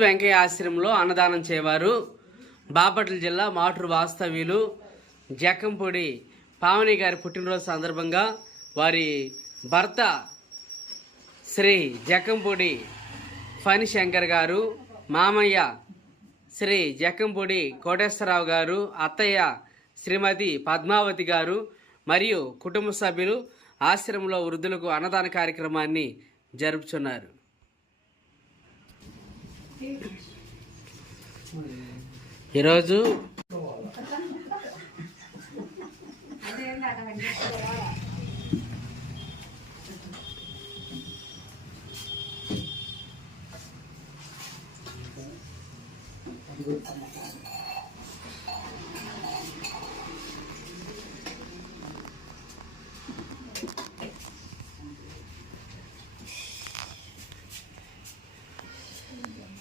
వెంకయ్య ఆశ్రమంలో అన్నదానం చేయవారు బాపట్ల జిల్లా మాటూరు వాస్తవ్యులు జక్కంపూడి పావని గారి పుట్టినరోజు సందర్భంగా వారి భర్త శ్రీ జక్కంపూడి ఫణి శంకర్ గారు, మామయ్య శ్రీ జక్కంపూడి కోటేశ్వరరావు గారు, అత్తయ్య శ్రీమతి పద్మావతి గారు మరియు కుటుంబ సభ్యులు ఆశ్రమంలో వృద్ధులకు అన్నదాన కార్యక్రమాన్ని జరుపుచున్నారు. ఈరోజు